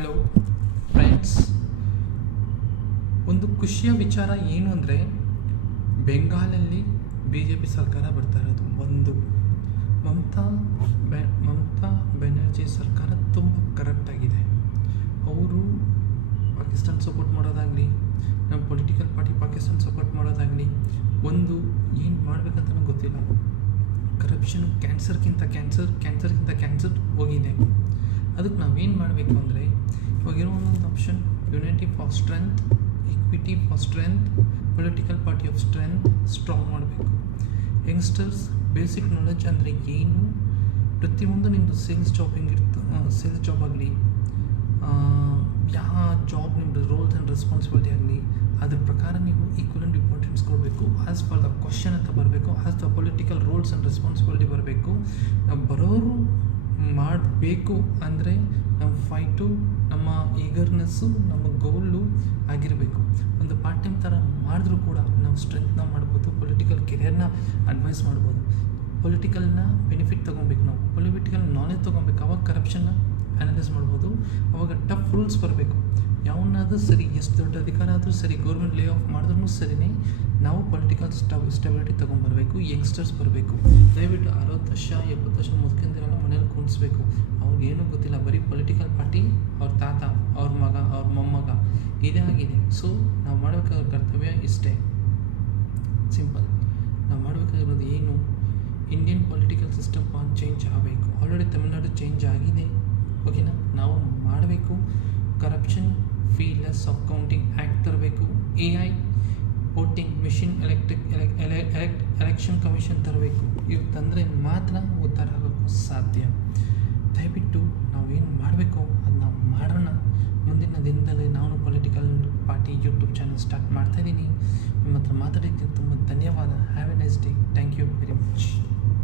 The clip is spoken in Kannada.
ಹಲೋ ಫ್ರೆಂಡ್ಸ್, ಒಂದು ಖುಷಿಯ ವಿಚಾರ ಏನು ಅಂದರೆ ಬೆಂಗಾಲಲ್ಲಿ BJP ಸರ್ಕಾರ ಬರ್ತಾ ಇರೋದು. ಒಂದು ಮಮತಾ ಬೆನರ್ಜಿ ಸರ್ಕಾರ ತುಂಬ ಕರಪ್ಟಾಗಿದೆ. ಅವರು ಪಾಕಿಸ್ತಾನ ಸಪೋರ್ಟ್ ಮಾಡೋದಾಗಲಿ, ನಮ್ಮ ಪೊಲಿಟಿಕಲ್ ಪಾರ್ಟಿ ಪಾಕಿಸ್ತಾನ ಸಪೋರ್ಟ್ ಮಾಡೋದಾಗಲಿ, ಒಂದು ಏನು ಮಾಡಬೇಕಂತ ನನಗೆ ಗೊತ್ತಿಲ್ಲ. ಕರಪ್ಷನು ಕ್ಯಾನ್ಸರ್ಗಿಂತ ಕ್ಯಾನ್ಸರ್ ಹೋಗಿದೆ. ಅದಕ್ಕೆ ನಾವೇನು ಮಾಡಬೇಕು ಅಂದರೆ, ಇವಾಗಿರೋ ಒಂದೊಂದು option unity for strength, equity for strength, political party of strength strong ಮಾಡಬೇಕು. ಯಂಗ್ಸ್ಟರ್ಸ್ ಬೇಸಿಕ್ ನಾಲೆಡ್ಜ್ ಅಂದರೆ ಏನು, ಪ್ರತಿಯೊಂದು ನಿಮ್ಮದು ಸೇಲ್ಸ್ ಜಾಬ್ ಆಗಲಿ, ಯಾವ ಜಾಬ್ ನಿಮ್ಮದು ರೋಲ್ಸ್ ಆ್ಯಂಡ್ ರೆಸ್ಪಾನ್ಸಿಬಿಲಿಟಿ ಆಗಲಿ, ಅದ್ರ ಪ್ರಕಾರ ನೀವು ಈಕ್ವಲೆಂಟ್ ಇಂಪಾರ್ಟೆನ್ಸ್ ಕೊಡಬೇಕು. ಆ್ಯಸ್ ಫಾರ್ ದ ಕ್ವಶನ್ ಅಂತ ಬರಬೇಕು, as the political roles and responsibility ಬರಬೇಕು. ಬರೋರು ಮಾಡಬೇಕು ಅಂದರೆ ನಮ್ಮ ಫೈಟು, ನಮ್ಮ ಈಗರ್ನೆಸ್ಸು, ನಮ್ಮ ಗೋಲು ಆಗಿರಬೇಕು. ಒಂದು ಪಾರ್ಟ್ ಟೈಮ್ ಥರ ಮಾಡಿದ್ರೂ ಕೂಡ ನಾವು ಸ್ಟ್ರೆಂತ್ನ ಮಾಡ್ಬೋದು, ಪೊಲಿಟಿಕಲ್ ಕೆರಿಯರ್ನ ಅಡ್ವೈಸ್ ಮಾಡ್ಬೋದು, ಪೊಲಿಟಿಕಲ್ನ ಬೆನಿಫಿಟ್ ತೊಗೊಬೇಕು, ನಾವು ಪೊಲಿಟಿಕಲ್ ನಾಲೆಜ್ ತೊಗೊಬೇಕು. ಅವಾಗ ಕರಪ್ಷನ್ನ ಅನಲೈಸ್ ಮಾಡ್ಬೋದು. ಅವಾಗ ಟಫ್ ರೂಲ್ಸ್ ಬರಬೇಕು. ಯಾವನ್ನಾದರೂ ಸರಿ, ಎಷ್ಟು ದೊಡ್ಡ ಅಧಿಕಾರ ಆದರೂ ಸರಿ, ಗೌರ್ಮೆಂಟ್ ಲೇ ಆಫ್ ಮಾಡಿದ್ರೂ ಸರಿನೇ ನಾವು ಪೊಲಿಟಿಕಲ್ ಸ್ಟೆಬಿಲಿಟಿ ತೊಗೊಂಬರ್ಬೇಕು. ಯಂಗ್ಸ್ಟರ್ಸ್ ಬರಬೇಕು. ದಯವಿಟ್ಟು 60 ವರ್ಷ 70 ವರ್ಷ ಮುದುಕಂದಿರಲ್ಲ ಮನೇಲಿ ಕೂಡಿಸ್ಬೇಕು. ಅವ್ರಿಗೇನೂ ಗೊತ್ತಿಲ್ಲ, ಬರೀ ಪೊಲಿಟಿಕಲ್ ಪಾರ್ಟಿ, ಅವ್ರ ತಾತ, ಅವ್ರ ಮಗ, ಅವ್ರ ಮೊಮ್ಮಗ, ಇದೇ ಆಗಿದೆ. ಸೊ ನಾವು ಮಾಡಬೇಕಾದ ಕರ್ತವ್ಯ ಇಷ್ಟೇ, ಸಿಂಪಲ್. ನಾವು ಮಾಡಬೇಕಾಗಿರೋದು ಏನು, ಇಂಡಿಯನ್ ಪೊಲಿಟಿಕಲ್ ಸಿಸ್ಟಮ್ ಚೇಂಜ್ ಆಗಬೇಕು. ಆಲ್ರೆಡಿ ತಮಿಳ್ನಾಡು ಚೇಂಜ್ ಆಗಿದೆ, ಓಕೆನಾ? ನಾವು ಮಾಡಬೇಕು. ಕರಪ್ಷನ್ ಫೀಲೆಸ್ ಅಕೌಂಟಿಂಗ್ ಆ್ಯಕ್ಟ್ ತರಬೇಕು. AI voting machine, election commission ತರಬೇಕು. ಇವು ತಂದರೆ ಮಾತ್ರ ಉದ್ಧಾರ ಆಗೋಕ್ಕೂ ಸಾಧ್ಯ. ದಯವಿಟ್ಟು ನಾವೇನು ಮಾಡಬೇಕು ಅದನ್ನ ಮಾಡೋಣ. ಮುಂದಿನ ದಿನದಲ್ಲಿ ನಾನು political party YouTube channel start ಮಾಡ್ತಾಯಿದ್ದೀನಿ. ನಿಮ್ಮ ಹತ್ರ ಮಾತಾಡಿದ್ದಕ್ಕೆ ತುಂಬ ಧನ್ಯವಾದ.